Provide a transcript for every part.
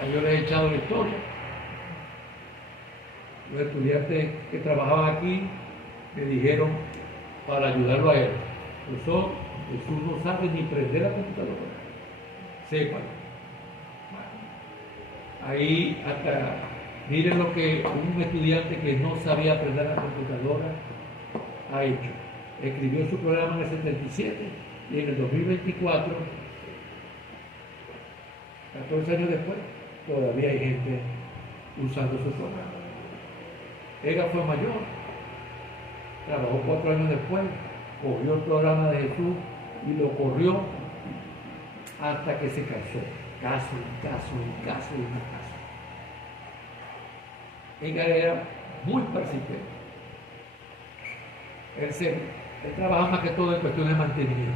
Ya yo les he echado la historia. Los estudiantes que trabajaban aquí me dijeron para ayudarlo a él: profesor, Jesús no sabe ni prender la computadora. Sépanlo. Ahí hasta, miren lo que un estudiante que no sabía aprender la computadora ha hecho. Escribió su programa en el 77 y en el 2024, 14 años después, todavía hay gente usando su programa. Ella fue mayor, trabajó 4 años después, cogió el programa de Jesús y lo corrió hasta que se casó. Caso y caso y caso y caso. Ella era muy persistente. Él trabaja más que todo en cuestiones de mantenimiento.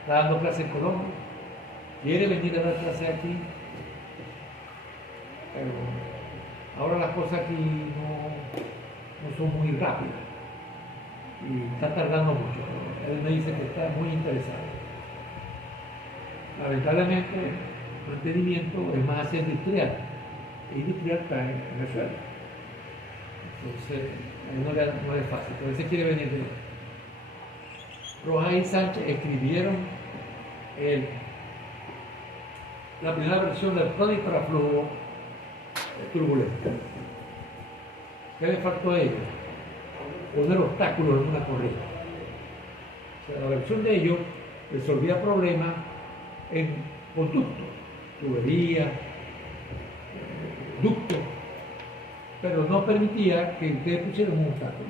Está dando clases en Colombia. Quiere venir a dar clases aquí. Pero ahora las cosas aquí no son muy rápidas. Y está tardando mucho. Él me dice que está muy interesado. Lamentablemente, mantenimiento es más hacia industrial. El industrial está en Venezuela. Entonces, no es fácil, pero ese quiere venir de nuevo. Rojas y Sánchez escribieron la primera versión del código para flujo turbulento. ¿Qué le faltó a ellos? Poner obstáculos en una corriente. O sea, la versión de ellos resolvía problemas en conductos, tuberías, ductos, pero no permitía que ustedes pusieran un obstáculo.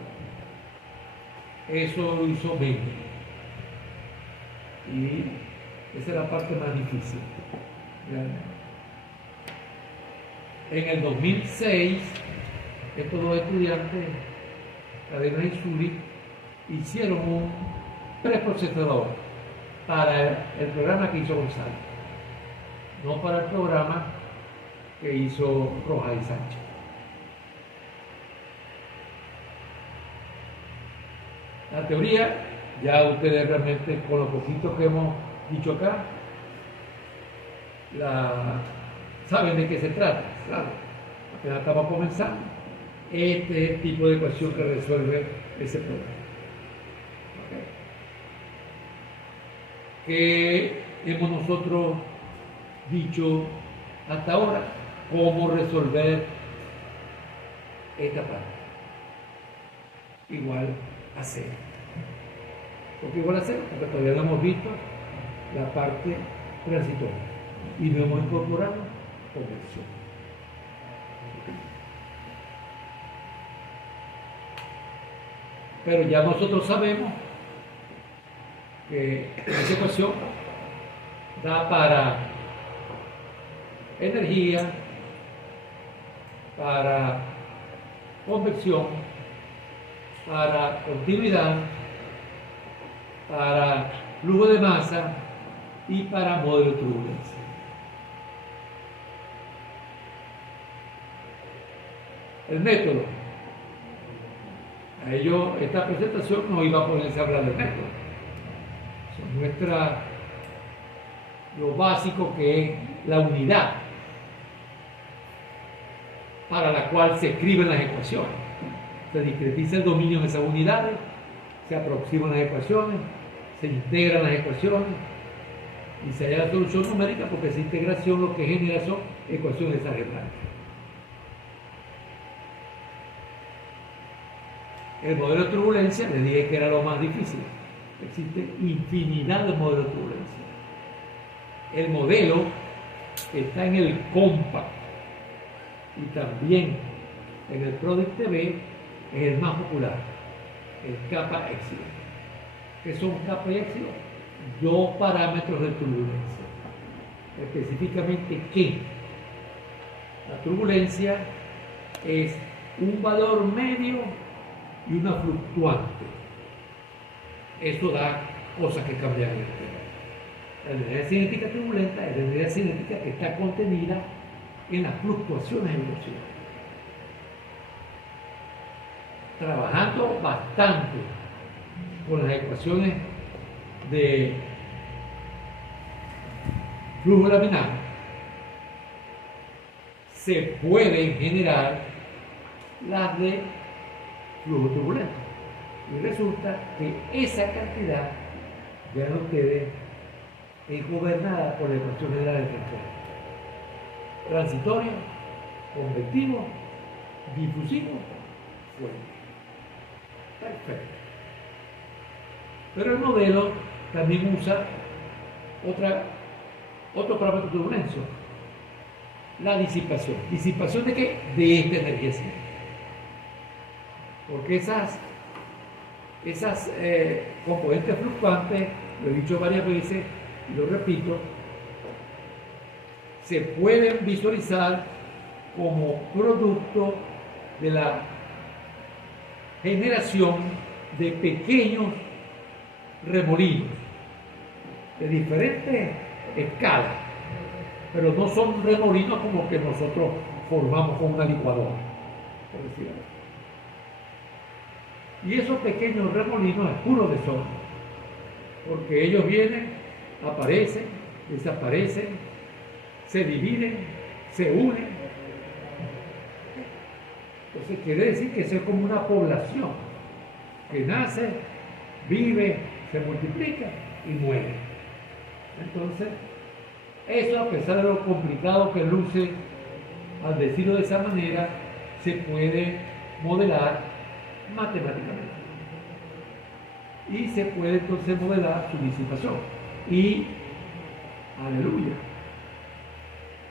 Eso lo hizo Mengele. Y esa es la parte más difícil. En el 2006, estos dos estudiantes, Cadena y Zurich, hicieron un preprocesador para el programa que hizo González, no para el programa que hizo Rojas y Sánchez. La teoría, ya ustedes realmente con lo poquito que hemos dicho acá, saben de qué se trata, claro. Apenas estamos comenzando. Este es el tipo de ecuación que resuelve ese problema. ¿Okay? ¿Qué hemos nosotros dicho hasta ahora? ¿Cómo resolver esta parte? Igual a cero. ¿Por qué igual a cero? Porque todavía no hemos visto la parte transitoria y no hemos incorporado conversión. Pero ya nosotros sabemos que esa ecuación da para energía, para convección, para continuidad, para flujo de masa y para modelo de turbulencia. El método. A ello, esta presentación no iba a ponerse a hablar del método. Eso muestra lo básico que es la unidad para la cual se escriben las ecuaciones. Se discretiza el dominio en esas unidades, se aproximan las ecuaciones, se integran las ecuaciones y se halla la solución numérica, porque esa integración lo que genera son ecuaciones algebraicas. El modelo de turbulencia, les dije que era lo más difícil. Existe infinidad de modelos de turbulencia. El modelo que está en el Compact y también en el Product TV es el más popular, el kappa epsilon. ¿Qué son kappa y epsilon? Dos parámetros de turbulencia. Específicamente, ¿qué? La turbulencia es un valor medio y una fluctuante. Eso da cosas que cambian en el tema. La energía cinética turbulenta es la energía cinética que está contenida en las fluctuaciones de velocidad. Trabajando bastante con las ecuaciones de flujo laminar, se pueden generar las de flujo turbulento. Y resulta que esa cantidad, vean ustedes, es gobernada por la ecuación general de transporte. Transitorio, convectivo, difusivo, fuerte. Perfecto. Pero el modelo también usa otro parámetro de turbulencia, la disipación. ¿Disipación de qué? De esta energía cinética. Porque esas componentes fluctuantes, lo he dicho varias veces y lo repito, se pueden visualizar como producto de la generación de pequeños remolinos de diferentes escalas, pero no son remolinos como que nosotros formamos con una licuadora, por decir algo. Y esos pequeños remolinos es puro desorden, porque ellos vienen, aparecen, desaparecen, se dividen, se unen. Entonces quiere decir que eso es como una población que nace, vive, se multiplica y muere. Entonces, eso, a pesar de lo complicado que luce al decirlo de esa manera, se puede modelar matemáticamente. Y se puede entonces modelar su disipación. Y, aleluya,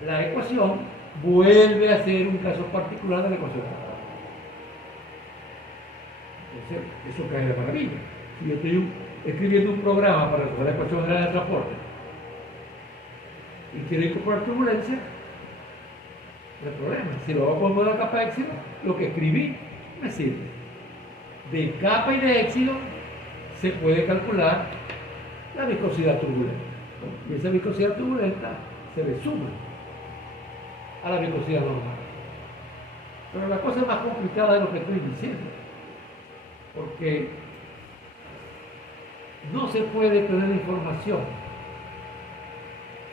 la ecuación vuelve a ser un caso particular de la ecuación. Entonces, eso cae de maravilla. Si yo estoy escribiendo un programa para resolver la ecuación general de transporte y quiero incorporar turbulencia, no hay problema. Si lo hago con la capa de éxito, lo que escribí me sirve. De capa y de éxito se puede calcular la viscosidad turbulenta. Y esa viscosidad turbulenta se le suma a la viscosidad normal. Pero la cosa es más complicada de lo que estoy diciendo, porque no se puede tener información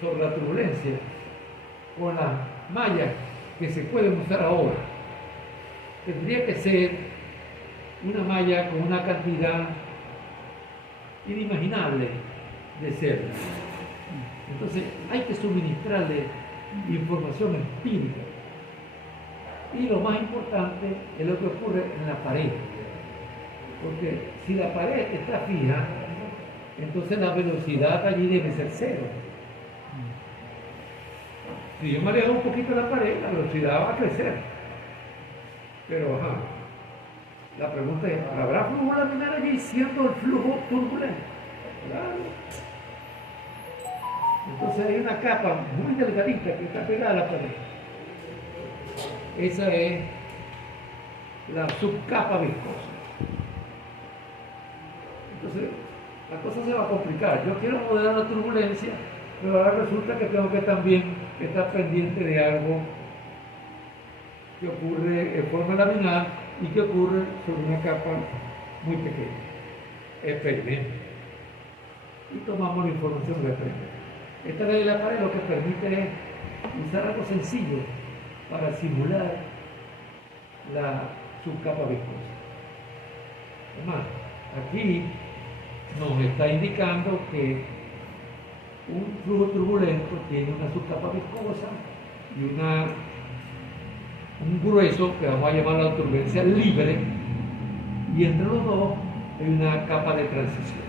sobre la turbulencia con las mallas que se pueden usar ahora. Tendría que ser una malla con una cantidad inimaginable de celdas. Entonces hay que suministrarle información empírica. Y lo más importante es lo que ocurre en la pared. Porque si la pared está fija, entonces la velocidad allí debe ser cero. Si yo me alejo un poquito de la pared, la velocidad va a crecer. Pero, la pregunta es, ¿habrá flujo laminar allí siendo el flujo turbulento? Claro. Entonces hay una capa muy delgadita que está pegada a la pared. Esa es la subcapa viscosa. Entonces, la cosa se va a complicar. Yo quiero modelar la turbulencia, pero ahora resulta que tengo que también estar pendiente de algo que ocurre en forma laminar y que ocurre sobre una capa muy pequeña. Experimento. Y tomamos la información del experimento. Esta ley de la pared lo que permite es usar algo sencillo para simular la subcapa viscosa. Además, aquí nos está indicando que un flujo turbulento tiene una subcapa viscosa y un grueso que vamos a llamar la turbulencia libre, y entre los dos hay una capa de transición,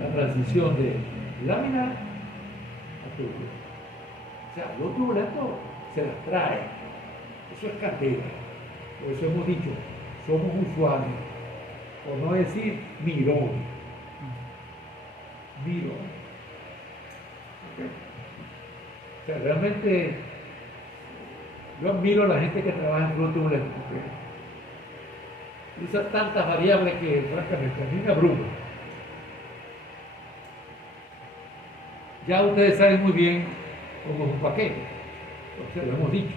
la transición de laminar a turbulento. O sea, lo turbulento se las trae, eso es candela. Por eso hemos dicho, somos usuarios, por no decir mirones. ¿Okay? O sea, realmente yo admiro a la gente que trabaja en flujo turbulento, porque usa tantas variables que francamente a mí me abruma. Ya ustedes saben muy bien cómo es un paquete, entonces lo hemos dicho,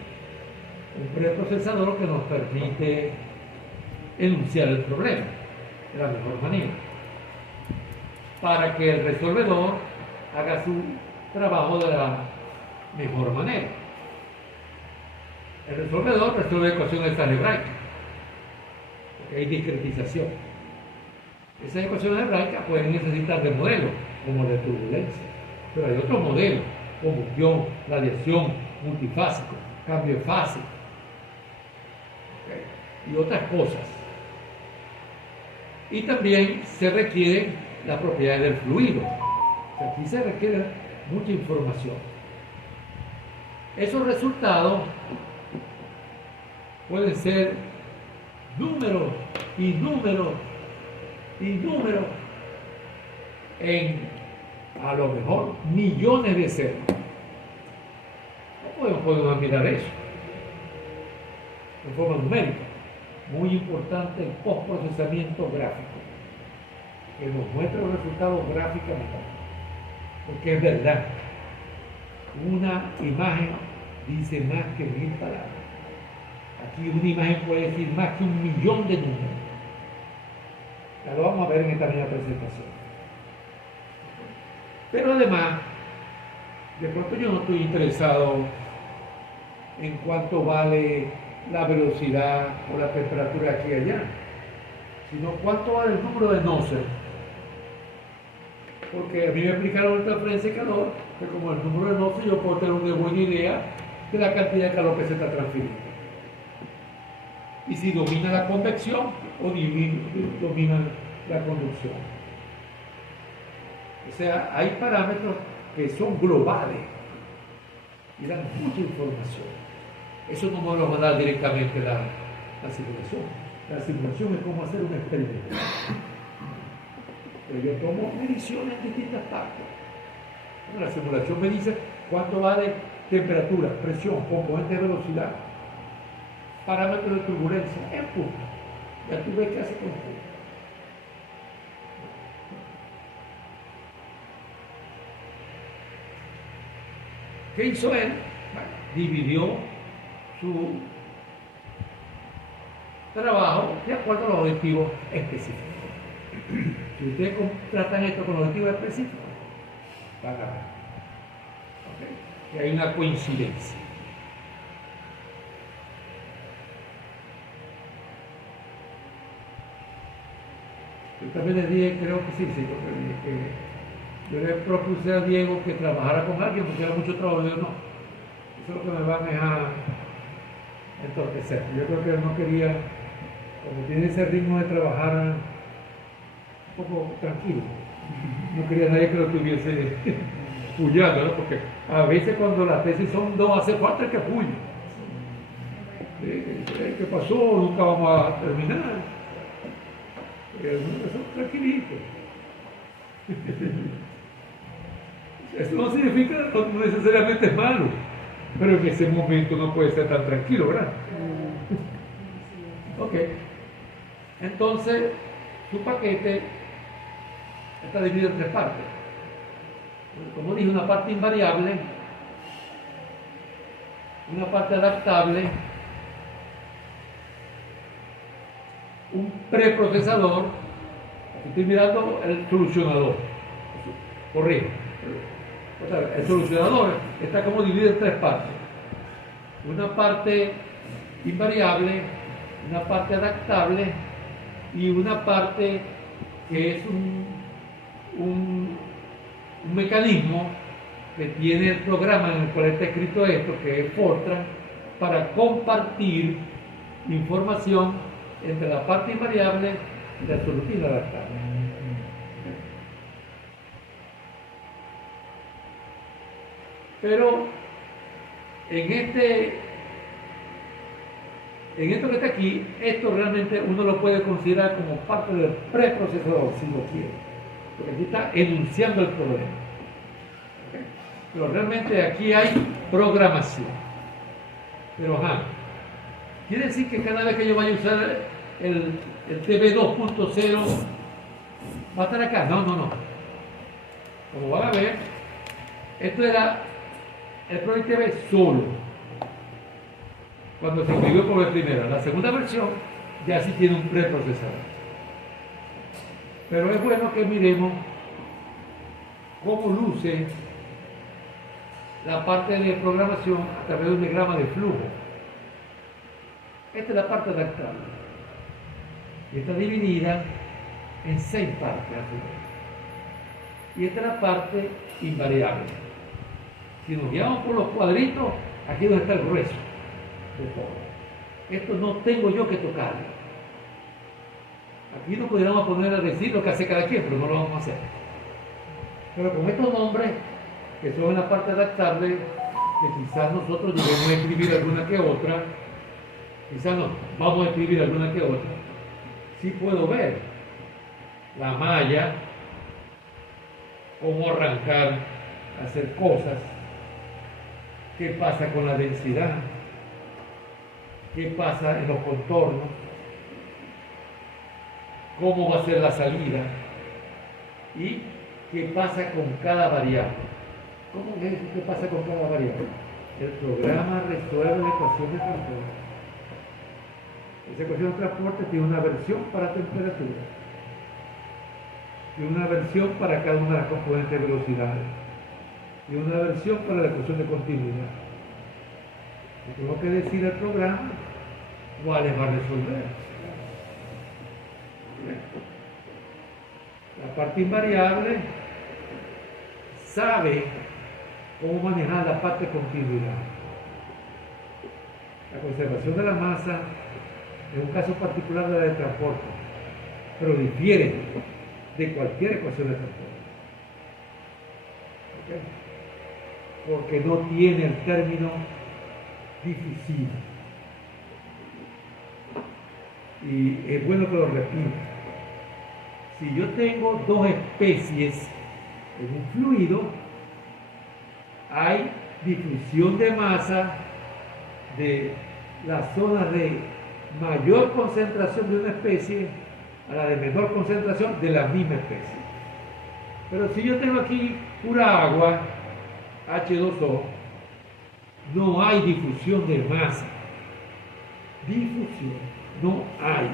un preprocesador que nos permite enunciar el problema de la mejor manera, para que el resolvedor haga su trabajo de la mejor manera. El resolvedor resuelve ecuaciones algebraicas, porque hay discretización. Esas ecuaciones algebraicas pueden necesitar de modelos, como de turbulencia, pero hay otros modelos, combustión, radiación, multifásico, cambio de fase, y otras cosas. Y también se requieren las propiedades del fluido. O sea, aquí se requiere mucha información. Esos resultados pueden ser números y números y números en a lo mejor millones de ceros. ¿Cómo podemos mirar eso? En forma numérica. Muy importante el postprocesamiento gráfico, que nos muestra los resultados gráficamente, porque es verdad, una imagen dice más que 1000 palabras. Aquí una imagen puede decir más que 1.000.000 de números. Ya lo vamos a ver en esta misma presentación. Pero además, de pronto yo no estoy interesado en cuánto vale la velocidad o la temperatura aquí y allá, sino cuánto vale el número de nozzles. Porque a mí me explicaron en transferencia de calor que como el número de nozzles yo puedo tener una buena idea de la cantidad de calor que se está transfiriendo. Y si domina la convección o domina la conducción. O sea, hay parámetros que son globales y dan mucha información. Eso no me lo va a dar directamente la simulación. La simulación es como hacer un experimento. Pero yo tomo mediciones en distintas partes. La simulación me dice cuánto vale temperatura, presión, componente de velocidad, parámetros de turbulencia, en punto. Ya tú ves qué hace con punto. ¿Qué hizo él? Bueno, dividió su trabajo de acuerdo a los objetivos específicos. Si ustedes tratan esto con objetivos específicos, van a ver que hay una coincidencia. Yo también les dije, creo que sí, yo le propuse a Diego que trabajara con alguien porque era mucho trabajo. Yo no, eso es lo que me van a entorpecer. Yo creo que él no quería, como tiene ese ritmo de trabajar un poco tranquilo, no quería nadie que lo estuviese pullando, ¿no? Porque a veces cuando las tesis son dos hace falta que puye. ¿Qué pasó? Nunca vamos a terminar. Eso tranquilito. Eso no significa, no necesariamente es malo, pero en ese momento no puede ser tan tranquilo, ¿verdad? Ok. Entonces, su paquete está dividido en tres partes. Como dije, una parte invariable, una parte adaptable, un preprocesador. Estoy mirando el solucionador. Corrijo. O sea, el solucionador está como dividido en tres partes. Una parte invariable, una parte adaptable y una parte que es un mecanismo que tiene el programa en el cual está escrito esto, que es Fortran, para compartir información entre la parte invariable y la solución adaptable. Pero en esto que está aquí, esto realmente uno lo puede considerar como parte del preprocesador, si lo quiere, porque aquí está enunciando el problema. ¿Okay? Pero realmente aquí hay programación. Pero quiere decir que cada vez que yo vaya a usar el TV 2.0 va a estar acá. No. Como van a ver, esto era el Project TV solo cuando se escribió por vez primera. La segunda versión ya sí tiene un preprocesador. Pero es bueno que miremos cómo luce la parte de programación a través de un diagrama de flujo. Esta es la parte adaptable. Y está dividida en 6 partes a su vez. Y esta es la parte invariable. Si nos guiamos por los cuadritos, aquí es donde está el grueso de todo. Esto no tengo yo que tocarlo. Aquí nos pudiéramos poner a decir lo que hace cada quien, pero no lo vamos a hacer. Pero con estos nombres, que son en la parte adaptable, que quizás nosotros lleguemos a escribir alguna que otra, quizás no, vamos a escribir alguna que otra, sí puedo ver la malla, cómo arrancar, hacer cosas, qué pasa con la densidad, qué pasa en los contornos, cómo va a ser la salida y qué pasa con cada variable. ¿Cómo es eso? ¿Qué pasa con cada variable? El programa resuelve la ecuación de transporte. Esa ecuación de transporte tiene una versión para temperatura, tiene una versión para cada una de las componentes de velocidades, y una versión para la ecuación de continuidad. Y tengo que decir al programa cuáles va a resolver. La parte invariable sabe cómo manejar la parte de continuidad. La conservación de la masa es un caso particular de la de transporte, pero difiere de cualquier ecuación de transporte. ¿Okay? Porque no tiene el término difusivo. Y es bueno que lo repita. Si yo tengo dos especies en un fluido, hay difusión de masa de la zona de mayor concentración de una especie a la de menor concentración de la misma especie. Pero si yo tengo aquí pura agua, H2O, no hay difusión de masa. Difusión, no hay.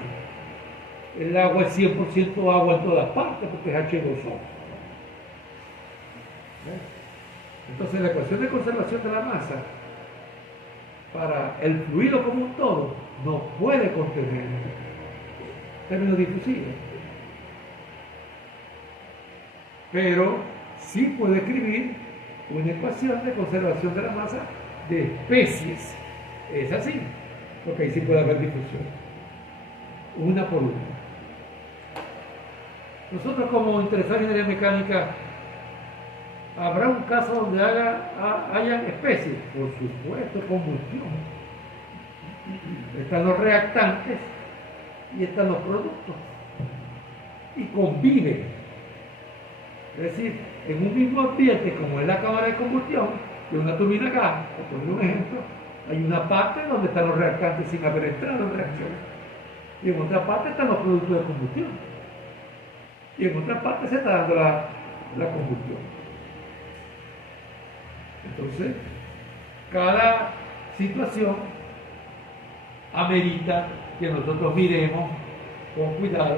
El agua es 100% agua en todas partes porque es H2O. Entonces la ecuación de conservación de la masa para el fluido como un todo no puede contener términos difusivos, pero sí puede escribir una ecuación de conservación de la masa de especies. Es así, porque ahí sí puede haber difusión, una por una. Nosotros como interesados en ingeniería mecánica, ¿habrá un caso donde haya especies? Por supuesto, combustión. Están los reactantes y están los productos. Y conviven. Es decir, en un mismo ambiente, como es la cámara de combustión, de una turbina acá, por poner un ejemplo, hay una parte donde están los reactantes sin haber entrado en reacción. Y en otra parte están los productos de combustión. Y en otra parte se está dando la combustión. Entonces, cada situación amerita que nosotros miremos con cuidado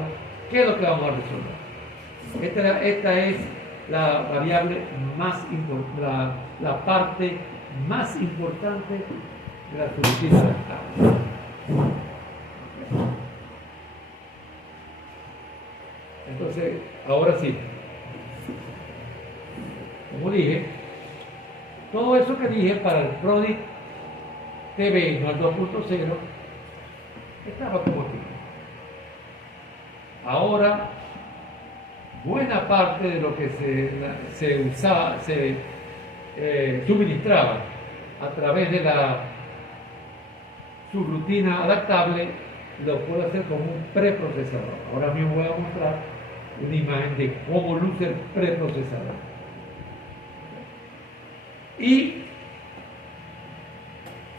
qué es lo que vamos a resolver. Esta es la variable más importante, la parte más importante de la subrutina adaptable. Entonces, ahora sí, como dije, todo eso que dije para el PRODIC TV, no el 2.0, estaba como aquí. Ahora, buena parte de lo que se suministraba a través de la subrutina adaptable, lo puedo hacer con un preprocesador. Ahora mismo voy a mostrar una imagen de cómo luce el preprocesador. Y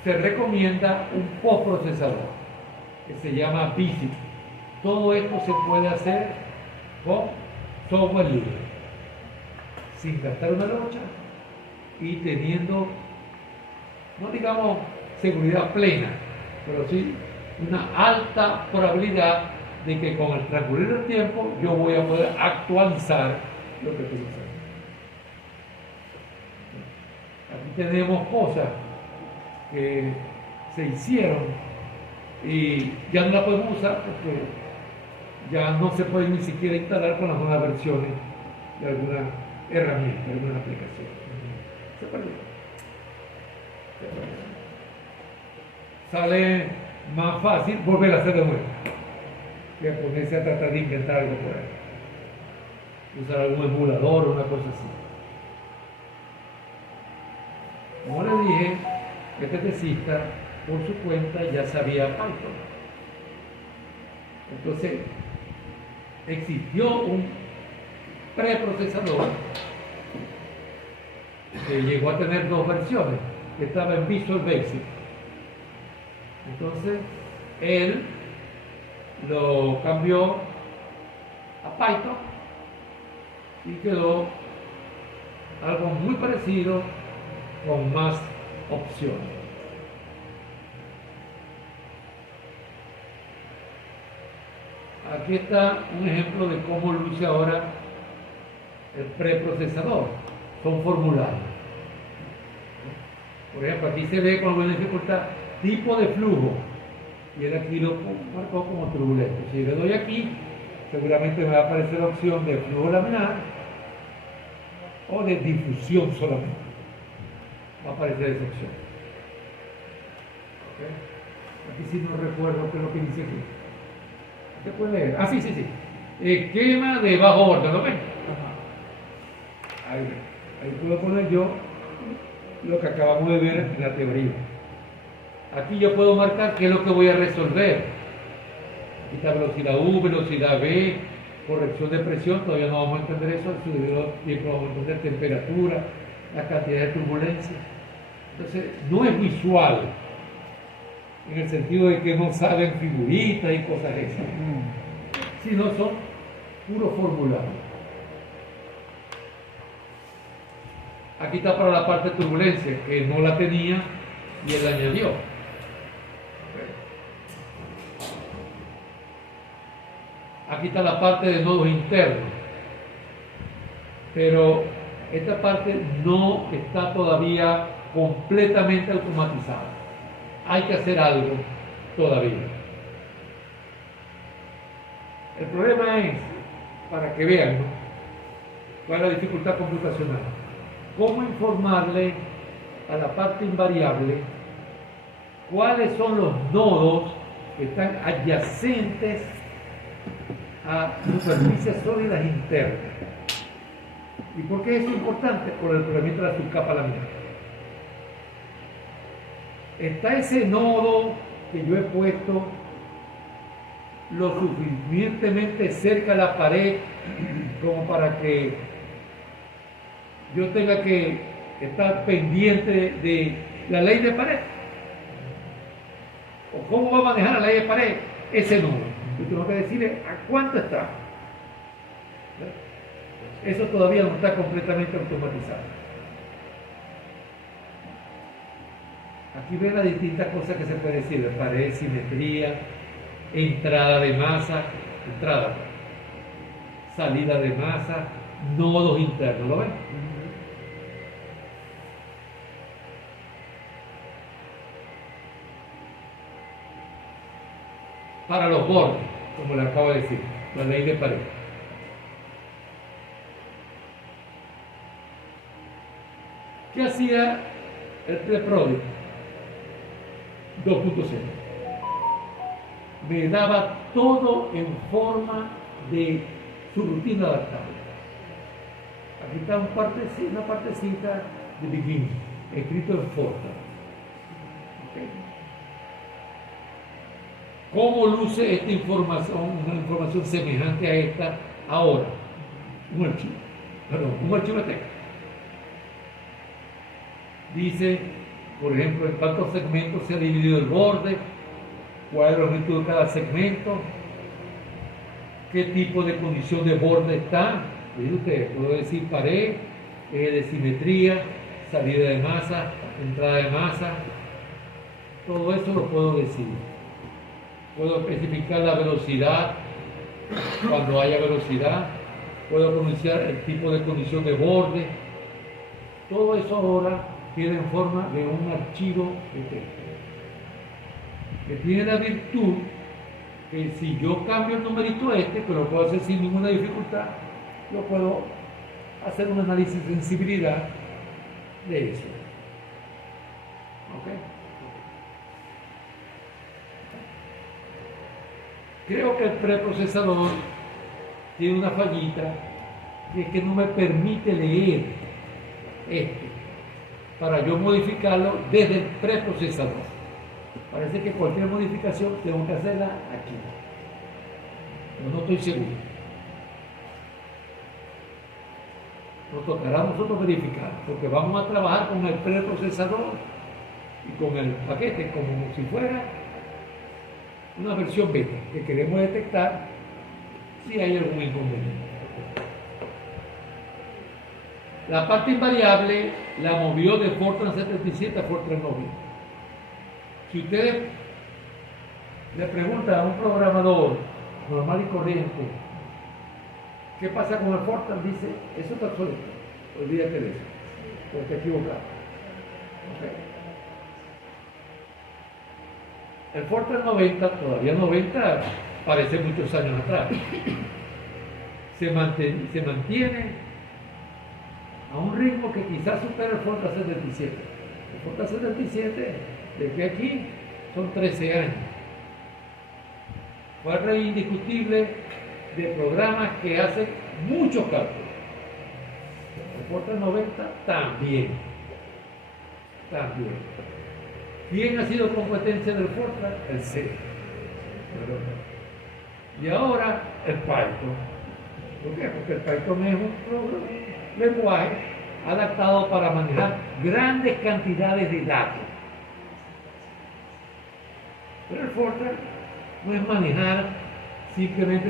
se recomienda un postprocesador que se llama BISIC. Todo esto se puede hacer con software libre, sin gastar una locha y teniendo, no digamos seguridad plena, pero sí una alta probabilidad de que con el transcurrir del tiempo yo voy a poder actualizar lo que estoy haciendo. Aquí tenemos cosas que se hicieron y ya no la podemos usar porque ya no se puede ni siquiera instalar con las nuevas versiones de alguna herramienta, de alguna aplicación. Se perdió. Sale más fácil volver a hacer de nuevo que ponerse a tratar de inventar algo por ahí. Usar algún emulador o una cosa así. Como les dije, este tesista por su cuenta ya sabía Python. Entonces, existió un preprocesador que llegó a tener dos versiones, que estaba en Visual Basic. Entonces, él lo cambió a Python y quedó algo muy parecido con más opciones. Aquí está un ejemplo de cómo luce ahora el preprocesador. Son formularios. Por ejemplo, aquí se ve con alguna dificultad tipo de flujo y él aquí lo marcó como turbulento. Si le doy aquí, seguramente me va a aparecer la opción de flujo laminar o de difusión solamente. Va a aparecer esa opción. ¿Okay? Aquí sí no recuerdo qué es lo que dice aquí. ¿Qué puede leer? Ah, sí. Esquema de bajo orden, ¿lo ven? Ahí puedo poner yo lo que acabamos de ver en la teoría. Aquí yo puedo marcar qué es lo que voy a resolver. Aquí está velocidad U, velocidad B, corrección de presión, todavía no vamos a entender eso, al subir tiempo vamos a entender temperatura, la cantidad de turbulencia. Entonces, no es visual, en el sentido de que no salen figuritas y cosas esas, sino son puros formularios. Aquí está para la parte de turbulencia, que no la tenía y él la añadió. Aquí está la parte de nodos internos, pero esta parte no está todavía completamente automatizada. Hay que hacer algo todavía. El problema es, para que vean, ¿no?, cuál es la dificultad computacional. ¿Cómo informarle a la parte invariable cuáles son los nodos que están adyacentes a superficies sólidas internas? ¿Y por qué eso es importante? Por el problema de la subcapa laminar. Está ese nodo que yo he puesto lo suficientemente cerca de la pared como para que yo tenga que estar pendiente de la ley de pared. ¿O cómo va a manejar la ley de pared ese nodo? Yo tengo que decirle a cuánto está. Eso todavía no está completamente automatizado. Aquí ven las distintas cosas que se puede decir: pared, simetría, entrada de masa, salida de masa, nodos internos. ¿Lo ven? Para los bordes, como le acabo de decir, la ley de pared. ¿Qué hacía el preprodio 2.0? Me daba todo en forma de su rutina adaptable. Aquí está una partecita de begin, escrito en Fortran. ¿Okay? ¿Cómo luce esta información, una información semejante a esta ahora? Un archivo de texto. Dice, por ejemplo, en cuántos segmentos se ha dividido el borde, cuál es la longitud de cada segmento, qué tipo de condición de borde está. ¿Ven ustedes? Puedo decir pared, de simetría, salida de masa, entrada de masa. Todo eso lo puedo decir. Puedo especificar la velocidad, cuando haya velocidad. Puedo pronunciar el tipo de condición de borde. Todo eso ahora queda en forma de un archivo de texto. que tiene la virtud que si yo cambio el numerito este, que lo puedo hacer sin ninguna dificultad, yo puedo hacer un análisis de sensibilidad de eso. ¿Ok? Creo que el preprocesador tiene una fallita, y es que no me permite leer esto para yo modificarlo desde el preprocesador. Parece que cualquier modificación tengo que hacerla aquí, pero no estoy seguro. Nos tocará a nosotros verificar, porque vamos a trabajar con el preprocesador y con el paquete como si fuera una versión beta, que queremos detectar si hay algún inconveniente. La parte invariable la movió de Fortran 77 a Fortran 90. Si ustedes le preguntan a un programador normal y corriente qué pasa con el Fortran, dice, eso está obsoleto, olvídate de eso, porque está equivocado. Okay. El Fortran 90, todavía 90, parece muchos años atrás, se mantiene a un ritmo que quizás supera el Fortran 77. El Fortran 77, desde aquí, son 13 años. Fue el rey indiscutible de programas que hacen muchos cálculos. El Fortran 90 también. ¿Quién ha sido competencia del Fortran? El C. Y ahora el Python. ¿Por qué? Porque el Python es un lenguaje adaptado para manejar grandes cantidades de datos. Pero el Fortran no es manejar simplemente